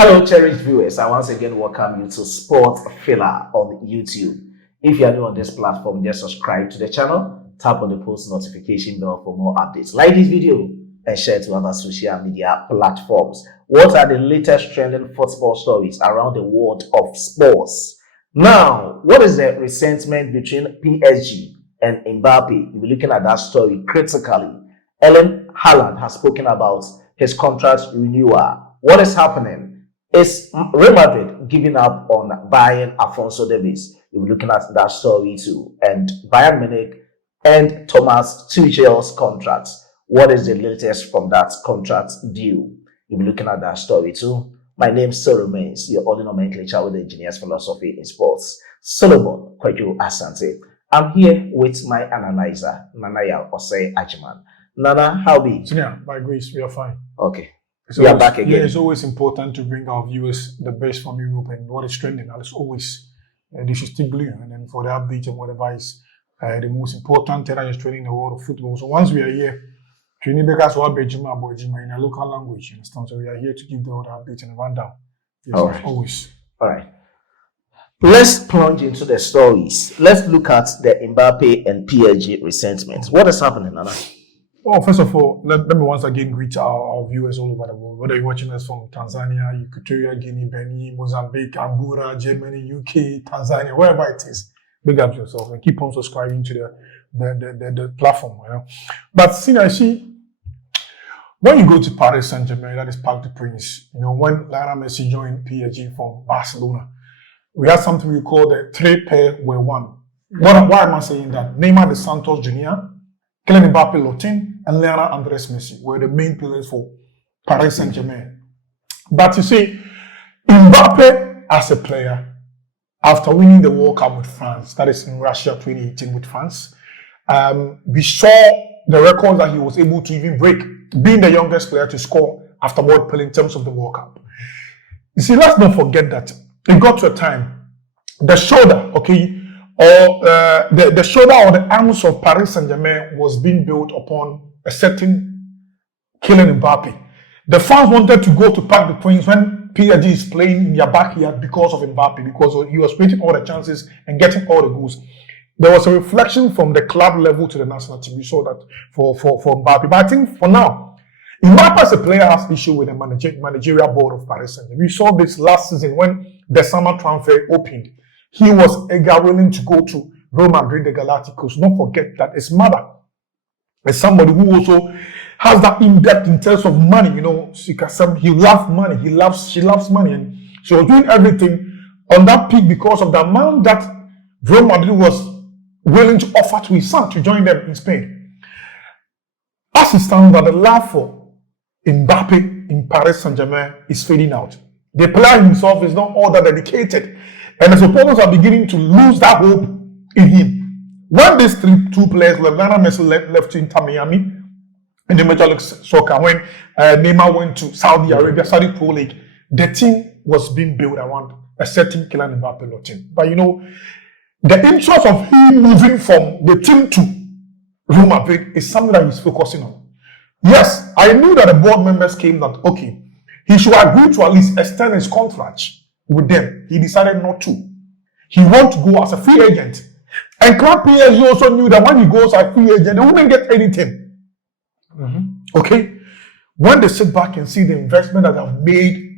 Hello, cherished viewers. I once again welcome you to Sport Filler on YouTube. If you are new on this platform, just subscribe to the channel, tap on the post notification bell for more updates. Like this video and share to other social media platforms. What are the latest trending football stories around the world of sports? Now, what is the resentment between PSG and Mbappe? You'll be looking at that story critically. Haaland'S has spoken about his contract renewal. What is happening? Is Real Madrid giving up on Bayern Alphonso Davies? We'll be looking at that story too. And Bayern Munich and Thomas Tuchel's contract. What is the latest from that contract deal? We'll be looking at that story too. My name still remains your only nomenclature with the engineer's philosophy in sports, Solomon Kweju Asante. I'm here with my analyzer, Nanaya Osei Ajiman. Nana, how be? Yeah, by grace, we are fine. Okay. We are back again. Yeah, it's always important to bring our viewers the best from Europe and what is trending. As always, they should stick blue. And then for the update and whatever is the most important thing that is trending in the world of football. So once we are here, training because we are in a local language, you understand? So we are here to give the other updates and rundown. Yes, all right. Always. All right. Let's plunge into the stories. Let's look at the Mbappe and PSG resentment. What is happening, Nana? Well, first of all, let me once again greet our viewers all over the world. Whether you're watching us from Tanzania, Equatorial Guinea, Benin, Mozambique, Angola, Germany, UK, Tanzania, wherever it is, big up yourself and keep on subscribing to the platform. You know? But see, when you go to Paris Saint-Germain, that is Parc des Princes. You know, when Lionel Messi joined PSG from Barcelona, we had something we call the three pair were one. Why am I saying that? Neymar dos Santos Jr., Kylian Mbappe Alphonso, and Lionel Andres Messi were the main pillars for Paris Saint-Germain. But you see, Mbappe as a player, after winning the World Cup with France, that is in Russia 2018 with France, we saw the record that he was able to even break, being the youngest player to score after world play in terms of the World Cup. You see, let's not forget that it got to a time, the shoulder, okay, or the shoulder or the arms of Paris Saint-Germain was being built upon a certain Kylian Mbappe. The fans wanted to go to Parc des Princes when PSG is playing in their backyard because of Mbappe, because he was creating all the chances and getting all the goals. There was a reflection from the club level to the national team. We saw that for Mbappe. But I think for now, Mbappe as a player has issue with the managerial board of Paris Saint-Germain. We saw this last season when the summer transfer opened. He was willing to go to Real Madrid, the Galacticos. Don't forget that his mother is somebody who also has that in-depth in terms of money. You know, he loves money. She loves money. And she was doing everything on that peak because of the amount that Real Madrid was willing to offer to his son to join them in Spain. As it stands, that the love for Mbappe in Paris Saint-Germain is fading out. The player himself is not all that dedicated. And the supporters are beginning to lose that hope in him. When these two players, Lionel Messi left to Inter Miami in the Major League Soccer, when Neymar went to Saudi Arabia, Saudi Pro League, the team was being built around a certain Kylian Mbappe team. But you know, the interest of him moving from the team to Real Madrid is something that he's focusing on. Yes, I knew that the board members came that, okay, he should agree to at least extend his contract with them. He decided not to. He wanted to go as a free agent. And club PSG also knew that when he goes as a free agent, they wouldn't get anything. Okay? When they sit back and see the investment that they've made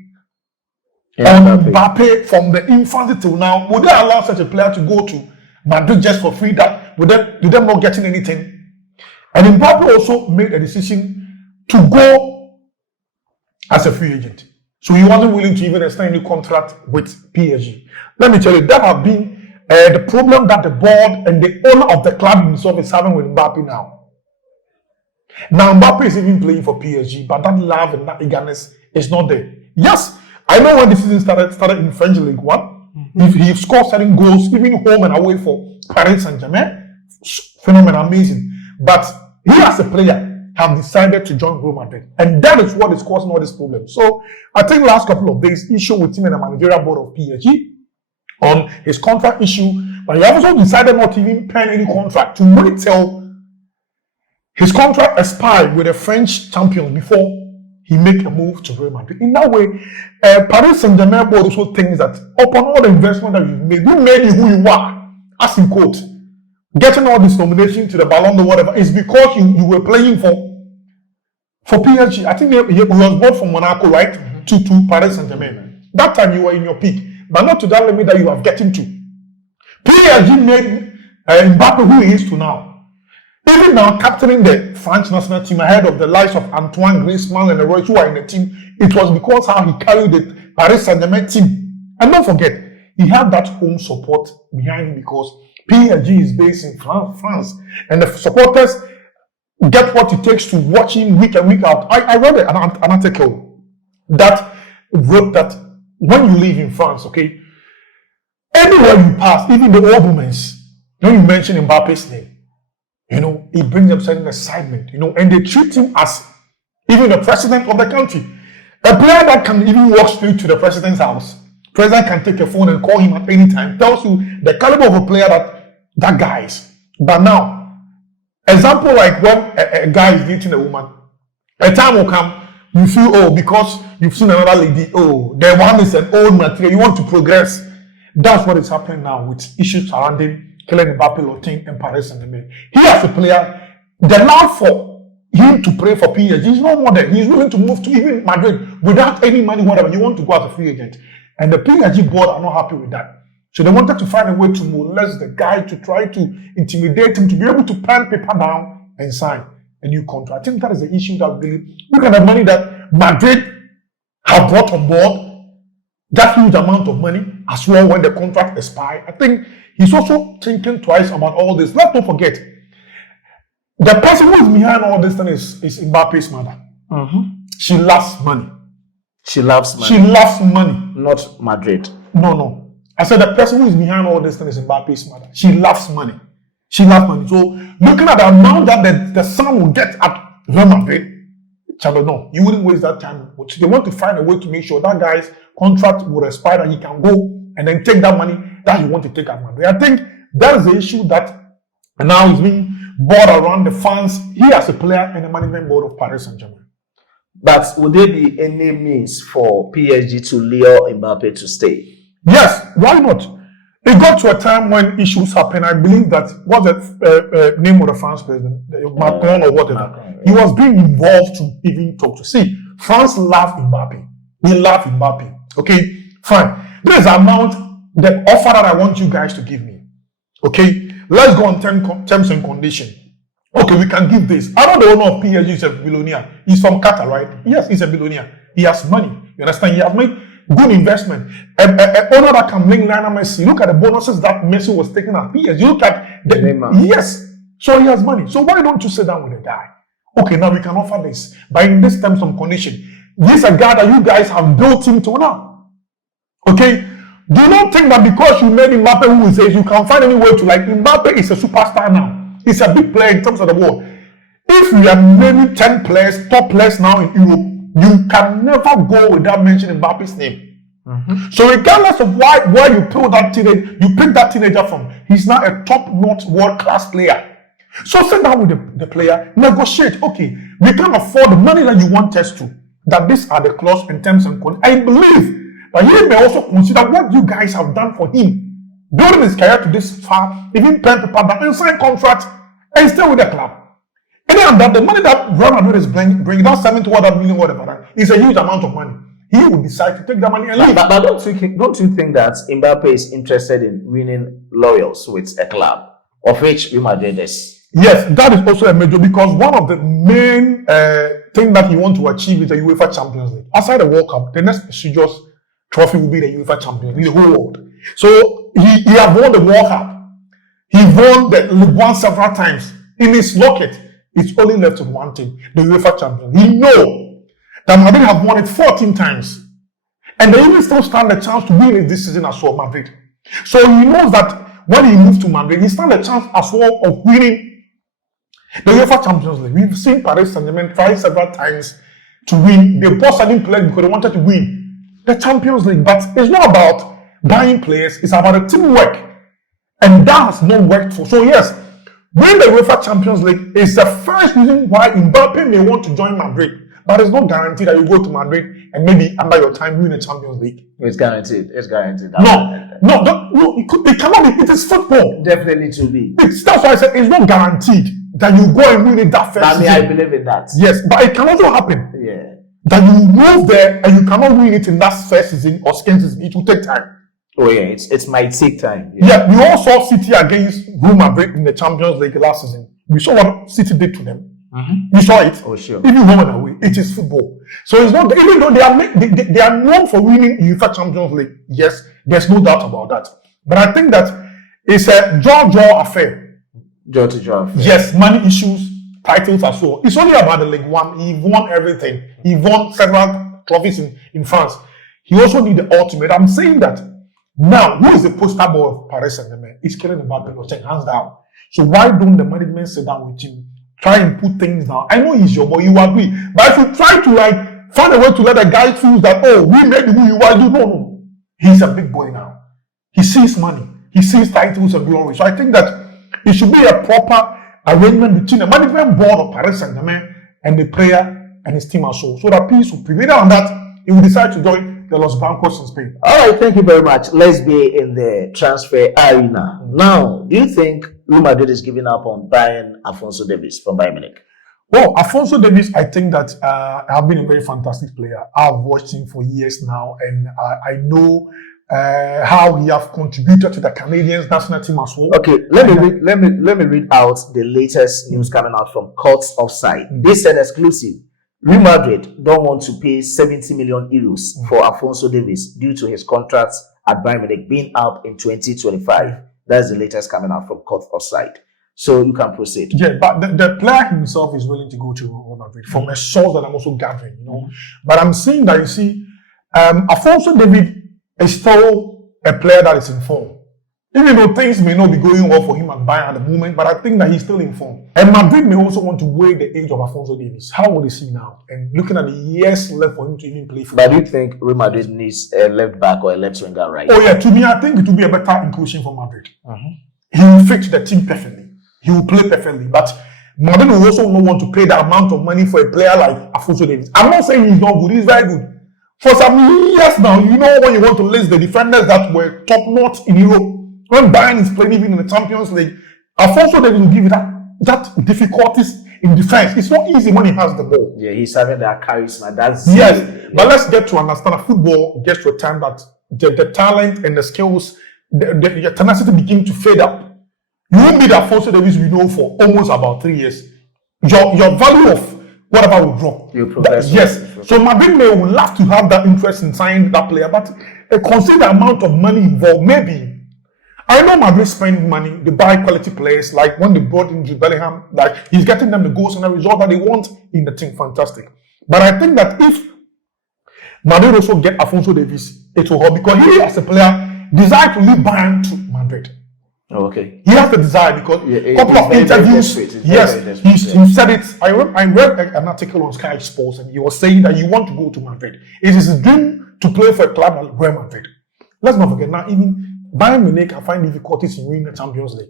on Mbappe from the infancy till now, would they allow such a player to go to Madrid just for free? That with them not getting anything? And Mbappe also made a decision to go as a free agent. So he wasn't willing to even extend any contract with PSG. Let me tell you, that has been the problem that the board and the owner of the club himself is having with Mbappe now. Now Mbappe is even playing for PSG, but that love and that eagerness is not there. Yes, I know when the season started in French League 1, if he scored certain goals, even home and away for Paris Saint-Germain, phenomenal, amazing. But he as a player have decided to join Real Madrid. And that is what is causing all this problem. So I think last couple of days, issue with him and the managerial board of PSG on his contract issue, but he also decided not to even pen any contract to wait till his contract expired with the French champions before he make a move to Real Madrid. In that way, Paris Saint-Germain board also thinks that upon all the investment that you've made, who made you who you are, as in quote, getting all this nomination to the Ballon d'Or, whatever, is because you were playing for PSG. I think he was bought from Monaco, right, to Paris Saint-Germain. That time you were in your peak, but not to that limit that you have getting to. PSG made Mbappe who he is to now. Even now, captaining the French national team ahead of the likes of Antoine Griezmann and the Royce who are in the team, it was because how he carried the Paris Saint-Germain team. And don't forget, he had that home support behind him because PSG is based in France. And the supporters get what it takes to watch him week in, week out. I read an article that wrote that when you live in France, okay, anywhere you pass, even the old women, when you mention Mbappe's name, it brings them certain excitement, and they treat him as even the president of the country. A player that can even walk straight to the president's house, president can take a phone and call him at any time, tells you the caliber of a player that guy is. But now, example like when a guy is dating a woman, a time will come, you feel, because you've seen another lady, the one is an old material, you want to progress. That's what is happening now with issues surrounding Kylian Mbappe and Paris Saint-Germain. He as a player, the love for him to play for PSG is no more than he's willing to move to even Madrid without any money, whatever. You want to go as a free agent. And the PSG board are not happy with that. So they wanted to find a way to molest the guy, to try to intimidate him, to be able to pen paper down and sign a new contract. I think that is the issue that really, look at the money that Madrid have brought on board, that huge amount of money as well when the contract expires. I think he's also thinking twice about all this. Let's not forget, the person who is behind all this thing is Mbappe's mother. She loves money. She loves money. She loves money. Not Madrid. No. I said the person who is behind all this thing is Mbappe's mother. She loves money. She loves money. So looking at the amount that the son will get at Real Madrid, no, you wouldn't waste that time. They want to find a way to make sure that guy's contract will expire, that he can go and then take that money that you want to take at Madrid. I think that is the issue that now is being brought around the fans. He as a player and the management board of Paris Saint-Germain. But would there be any means for PSG to lure Mbappe to stay? Yes, why not? It got to a time when issues happened. I believe that what's the name of the France president, Macron or whatever. Macron, right. He was being involved to even talk to. See, France love Mbappe. We love Mbappe. Okay, fine. There is amount, the offer that I want you guys to give me. Okay, let's go on terms and conditions. Okay, we can give this. I know the owner of PSG is a billionaire. He's from Qatar, right? Yes, he's a billionaire. He has money. You understand? He has made good investment. An owner that can bring Lionel Messi. Look at the bonuses that Messi was taking at PSG. Look at yes. So he has money. So why don't you sit down with the guy? Okay, now we can offer this. But in this terms and condition, this is a guy that you guys have built him to now. Okay? Do not think that because you made Mbappe who is says you can find any way to like Mbappe is a superstar now. He's a big player in terms of the world. If we are naming 10 players, top players now in Europe, you can never go without mentioning Mbappe's name. So regardless of where you pick that teenager from, he's now a top-notch world-class player. So sit down with the player, negotiate. Okay, we can afford the money that you want us to. That these are the clause and terms and conditions. I believe that he may also consider what you guys have done for him. Building his career to this far, even pen paper down and sign contract and stay with the club. And then that the money that Real Madrid is bringing down 70 million, whatever, is a huge amount of money. He will decide to take that money and leave. But don't you think that Mbappe is interested in winning laurels with a club, of which Real Madrid is? Yes, that is also a major, because one of the main things that he wants to achieve is the UEFA Champions League. Aside the World Cup, the next prestigious trophy will be the UEFA Champions League in the whole world. So he has won the World Cup. He won the Ligue 1 several times. In his locket, it's only left with one thing, the UEFA Champions League. He knows that Madrid have won it 14 times. And they even still stand a chance to win it this season as well, Madrid. So he knows that when he moves to Madrid, he stands a chance as well of winning the UEFA Champions League. We've seen Paris Saint-Germain try several times to win. They bought certain players because they wanted to win the Champions League. But it's not about buying players, it's about the teamwork. And that has not worked for. So yes, winning the UEFA Champions League is the first reason why Mbappe may want to join Madrid. But it's not guaranteed that you go to Madrid and maybe under your time win a Champions League. It's guaranteed. It's guaranteed. It cannot be. It is football. Definitely to be. That's why I said it's not guaranteed that you go and win it that first season. I believe in that. Yes, but it can also happen. Yeah. That you move there and you cannot win it in that first season or second season. It will take time. Oh yeah, it might take time. Yeah, we all saw City against Real Madrid in the Champions League last season. We saw what City did to them. Mm-hmm. You saw it. Oh sure. Even home and away, it is football. So it's not, even though they are known for winning UEFA Champions League. Yes, there's no doubt about that. But I think that it's a jaw affair. Jaw to jaw affair. Yes, money issues, titles as well. It's only about the League One. He won everything. He won several trophies in France. He also need the ultimate. I'm saying that now, who is the poster boy of Paris Saint-Germain? It's Kylian Mbappe, hands down. So why don't the management sit down with him, try and put things down? I know he's your boy, you agree. But if you try to find a way to let a guy feel that, oh, we made who you are, no. He's a big boy now. He sees money. He sees titles and glory. So I think that it should be a proper arrangement between the management board of Paris Saint-Germain and the player and his team as well. So that peace will prevail on that. He will decide to join the Los Blancos in Spain. All right, thank you very much. Let's be in the transfer arena. Now, do you think Real Madrid is giving up on Bayern Alphonso Davies from Bayern Munich? Well, Alphonso Davies, I think that has been a very fantastic player. I've watched him for years now, and I know how he has contributed to the Canadians national team as well. Okay, let me read out the latest news coming out from Courts Offside. They said exclusive. Real Madrid don't want to pay 70 million euros for Alphonso Davies due to his contract at Bayern Munich being up in 2025. That's the latest coming out from Court Offside. So you can proceed. Yeah, but the player himself is willing to go to Real Madrid from a source that I'm also gathering, But I'm seeing that, you see, Alphonso Davies is still a player that is informed. Even though things may not be going well for him at Bayern at the moment, but I think that he's still informed. And Madrid may also want to weigh the age of Alphonso Davies. How old is he now? And looking at the years left for him to even play for. But do you think Real Madrid needs a left back or a left winger, right? Oh yeah, to me, I think it will be a better inclusion for Madrid. He will fit the team perfectly. He will play perfectly. But Madrid will also not want to pay the amount of money for a player like Alphonso Davies. I'm not saying he's not good. He's very good. For some years now, when you want to list the defenders that were top-notch in Europe, when Bayern is playing even in the Champions League, Alphonso Davies will give you that difficulties in defense. It's not easy when he has the ball. Yeah, he's having that charisma. But let's get to understand that football gets to a time that the talent and the skills, the tenacity begin to fade out. You won't be the Alphonso Davies we know for almost about 3 years. Your value of whatever will drop. You progress. Yes. So Madrid may would love to have that interest in signing that player, but consider the amount of money involved. Maybe. I know Madrid spend money, they buy quality players, like when they brought in Jude Bellingham, like he's getting them the goals and the result that they want in the team. Fantastic. But I think that if Madrid also get Alphonso Davies, it will help because he, as a player, desire to leave Bayern to Madrid. Oh, okay. He has the desire because a couple of interviews, he said it. I read an article on Sky Sports and he was saying that he want to go to Madrid. It is his dream to play for a club like Real Madrid. Let's not forget now, even Bayern Munich can find difficulties in winning the Champions League.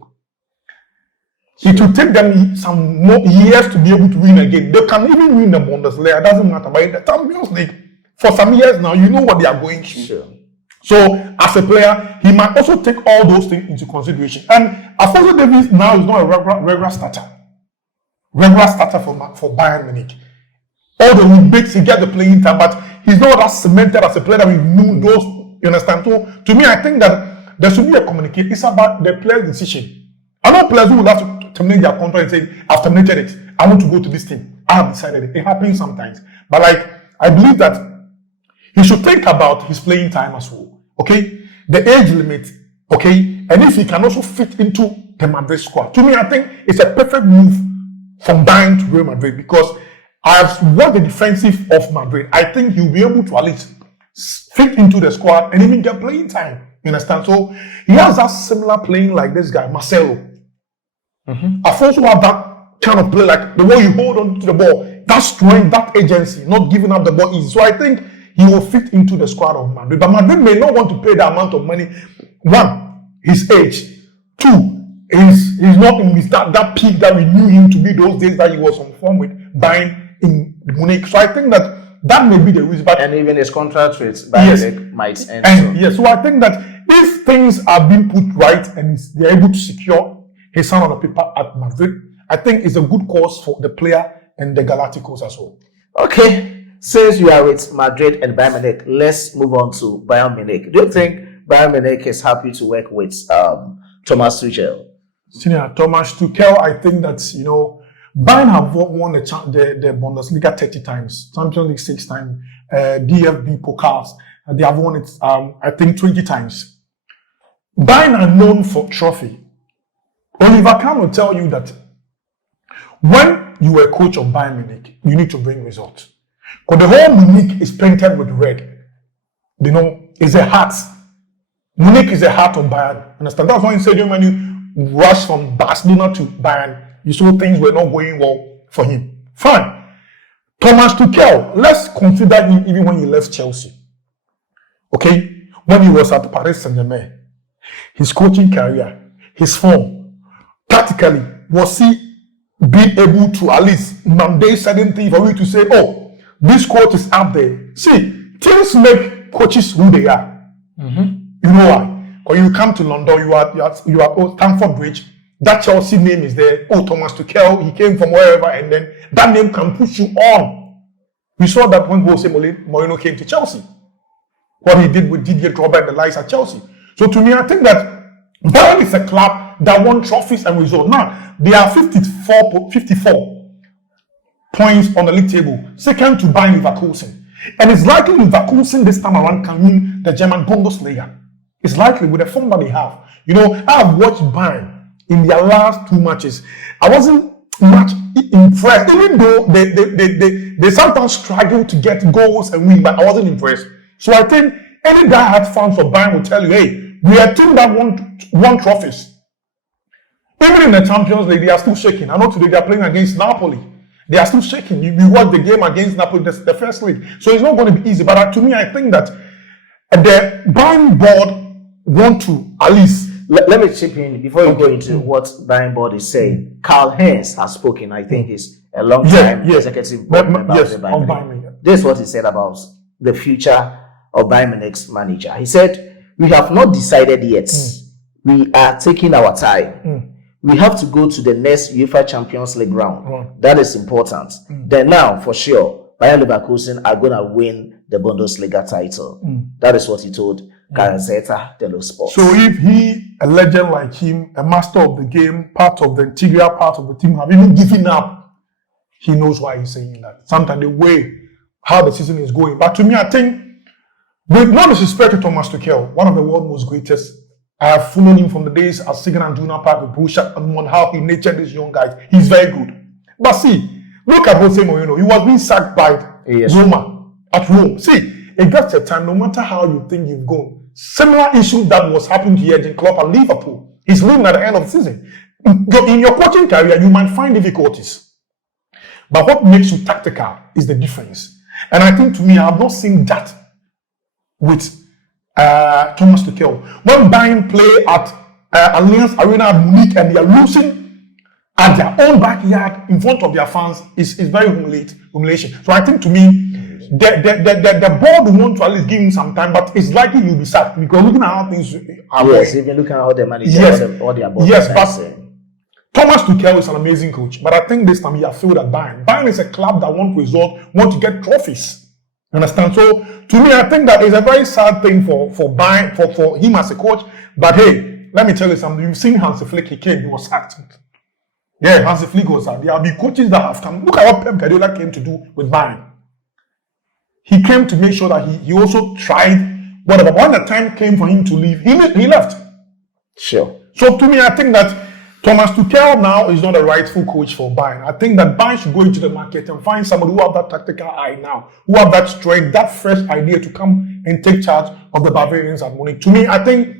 It will take them some more years to be able to win again. They can even win the Bundesliga. It doesn't matter. But in the Champions League, for some years now, you know what they are going through. Sure. So, as a player, he might also take all those things into consideration. And Alphonso Davies now is not a regular starter. Regular starter for Bayern Munich. Although he makes he get the playing time, but he's not that cemented as a player that we knew those. You understand? So, to me, I think that there should be a communication. It's about the player's decision. I know players who will have to terminate their contract and say, I've terminated it. I want to go to this team. I have decided it. It happens sometimes. But I believe that he should think about his playing time as well. Okay? The age limit. Okay? And if he can also fit into the Madrid squad. To me, I think it's a perfect move from Bayern to Real Madrid because I've watched the defensive of Madrid. I think he'll be able to at least fit into the squad and even get playing time. You understand? So he has that similar playing like this guy, Marcelo. Alphonso have that kind of play, like the way you hold on to the ball, that strength, that agency, not giving up the ball easy. So I think he will fit into the squad of Madrid. But Madrid may not want to pay the amount of money. One, his age. Two, he's not in that peak that we knew him to be those days that he was on form with Bayern in Munich. So I think that may be the reason. But and even his contract with Bayern Munich might end. And yes, so I think that if things are being put right and they're able to secure his son on the paper at Madrid, I think it's a good cause for the player and the Galacticos as well. Okay, since you are with Madrid and Bayern Munich, let's move on to Bayern Munich. Do you think Bayern Munich is happy to work with Thomas Tuchel? Senior Thomas Tuchel, I think that, Bayern have won the Bundesliga 30 times, Champions League 6 times, DFB Pokals. They have won it, I think, 20 times. Bayern are known for trophy. Oliver Kahn will tell you that when you were coach of Bayern Munich, you need to bring results. Because the whole Munich is painted with red. It's a heart. Munich is the heart of Bayern. Understand? That's why in stadium when you rush from Barcelona to Bayern, you saw things were not going well for him. Fine. Thomas Tuchel, let's consider him even when he left Chelsea. Okay? When he was at Paris Saint-Germain, his coaching career, his form, tactically, was he being able to at least mandate certain things for you to say, oh, this coach is up there. See, teams make coaches who they are. You know why? Because you come to London, you are Stamford Bridge, that Chelsea name is there. Oh, Thomas Tuchel, he came from wherever, and then that name can push you on. We saw that when Jose Mourinho came to Chelsea. What he did with Didier Drogba and the likes at Chelsea. So to me, I think that Bayern is a club that won trophies and results. Now, they are 54 points on the league table, second to Bayern Leverkusen. And it's likely Leverkusen this time around can win the German Bundesliga. It's likely with the form that they have. I have watched Bayern in their last 2 matches. I wasn't much impressed, even though they sometimes struggle to get goals and win, but I wasn't impressed. So I think any die-hard fans of Bayern will tell you, hey, we are a team that won trophies. Even in the Champions League, they are still shaking. I know today they are playing against Napoli. They are still shaking. You watch the game against Napoli, the first league. So it's not going to be easy. But to me, I think that the Bayern board want to at least... Let me chip in before you go into what Bayern board is saying. Karl-Heinz has spoken. I think he's a long-time executive board member of the Bayern Munich. This is what he said about the future of Bayern Munich's manager. He said, we have not decided yet. We are taking our time. We have to go to the next UEFA Champions League round. That is important. Then now, for sure, Bayern Leverkusen are going to win the Bundesliga title. That is what he told Gazzetta dello Sport. So if he, a legend like him, a master of the game, part of the integral part of the team, have even given up, he knows why he's saying that. Sometimes the way how the season is going. But to me, I think, with no disrespect to Thomas Tuchel, one of the world's most greatest, I have followed him from the days at Sigan and Duna Park with Borussia and on how he nurtured these young guys. He's very good. But see, look at Jose Mourinho. He was being sacked by Roma at Rome. See, it gets a time, no matter how you think you've gone. Similar issue that was happening to Jurgen Klopp at Liverpool. He's leaving at the end of the season. In your coaching career, you might find difficulties. But what makes you tactical is the difference. And I think, to me, I have not seen that with Thomas Tuchel. When Bayern play at Allianz Arena at Munich and they are losing at their own backyard in front of their fans, is very humiliation. So I think, to me, the board will want to at least give him some time, but it's likely he'll be sacked because looking at how things are going. Yes, even looking at how the manager all their board. Yes, but Thomas Tuchel is an amazing coach, but I think this time he has failed at Bayern. Bayern is a club that want to get trophies. You understand? So to me, I think that is a very sad thing for Bayern, for him as a coach. But hey, let me tell you something. You've seen Hansi Flick. He came, he was sacked. Yeah, Hansi Flick was sacked. There have been coaches that have come. Look at what Pep Guardiola came to do with Bayern. He came to make sure that he also tried whatever. When the time came for him to leave, he left. Sure. So to me, I think that Thomas Tuchel now is not a rightful coach for Bayern. I think that Bayern should go into the market and find somebody who have that tactical eye now, who have that strength, that fresh idea to come and take charge of the Bavarians at Munich. To me, I think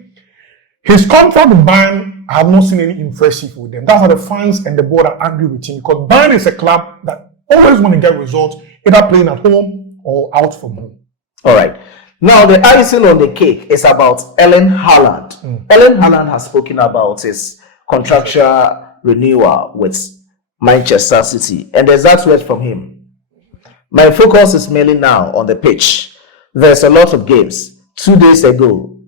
his contract with Bayern, I have not seen any impressive with them. That's why the fans and the board are angry with him, because Bayern is a club that always want to get results, either playing at home or out from home. All right. Now, the icing on the cake is about Erling Haaland. Erling Haaland has spoken about his contractual renewal with Manchester City. And there's that word from him. My focus is mainly now on the pitch. There's a lot of games. 2 days ago,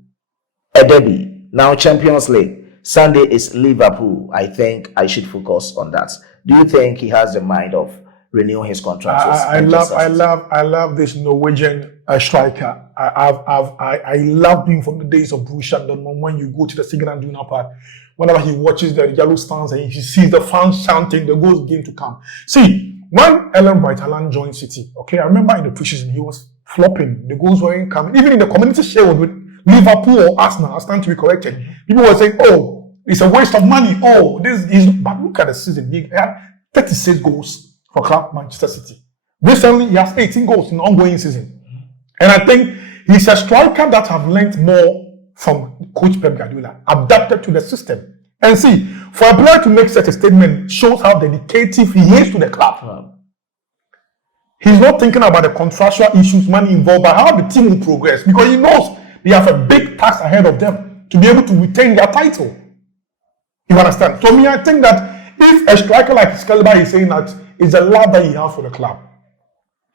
a derby. Now Champions League. Sunday is Liverpool. I think I should focus on that. Do you think he has the mind of renewing his contract? I love this Norwegian striker. I loved him from the days of Borussia Dortmund. When you go to the Signal Iduna Park, whenever he watches the yellow stands and he sees the fans chanting, the goals begin to come. See, when Erling Haaland joined City, okay, I remember in the preseason he was flopping. The goals weren't coming. Even in the Community Shield with Liverpool or Arsenal, I stand to be corrected. People were saying, "Oh, it's a waste of money. Oh, this is." But look at the season. He had 36 goals for club Manchester City. Recently, he has 18 goals in the ongoing season. And I think he's a striker that have learned more from Coach Pep Guardiola, adapted to the system. And see, for a player to make such a statement shows how dedicated he is to the club. He's not thinking about the contractual issues, money involved, but how the team will progress. Because he knows they have a big task ahead of them to be able to retain their title. You understand? So me, I think that if a striker like Excalibur is saying that it's the love that he has for the club.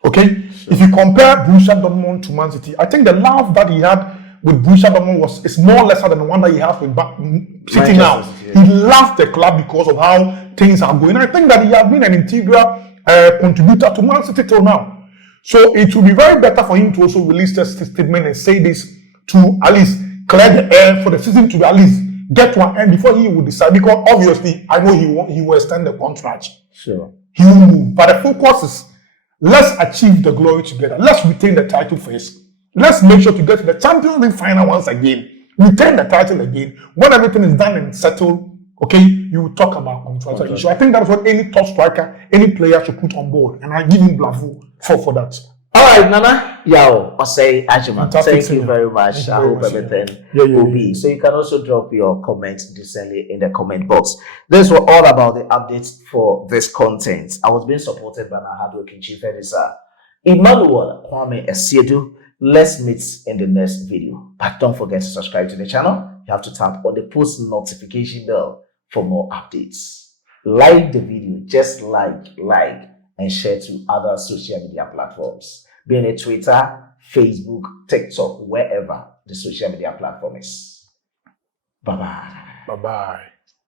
Okay? Sure. If you compare Borussia Dortmund to Man City, I think the love that he had with Borussia Dortmund is more lesser than the one that he has with City now. Yeah. He loves the club because of how things are going. I think that he has been an integral contributor to Man City till now. So it will be very better for him to also release this statement and say this to at least clear the air for the season to at least get to an end before he will decide. Because obviously, I know he will extend the contract. Sure. He will move. But the focus is, let's achieve the glory together. Let's retain the title first. Let's make sure to get to the Champions League final once again. Retain the title again. When everything is done and settled, okay, you will talk about contractual issue. I think that's what any top striker, any player should put on board. And I give him bravo for that. All right, Nana. Yao, Osei Ajiman. Thank you very much. I hope everything will be. So you can also drop your comments decently in the comment box. This was all about the updates for this content. I was being supported by my hardworking chief editor, Emmanuel Kwame Esiedu. Let's meet in the next video. But don't forget to subscribe to the channel. You have to tap on the post notification bell for more updates. Like the video, just like, and share to other social media platforms. Be on Twitter, Facebook, TikTok, wherever the social media platform is. Bye-bye. Bye-bye.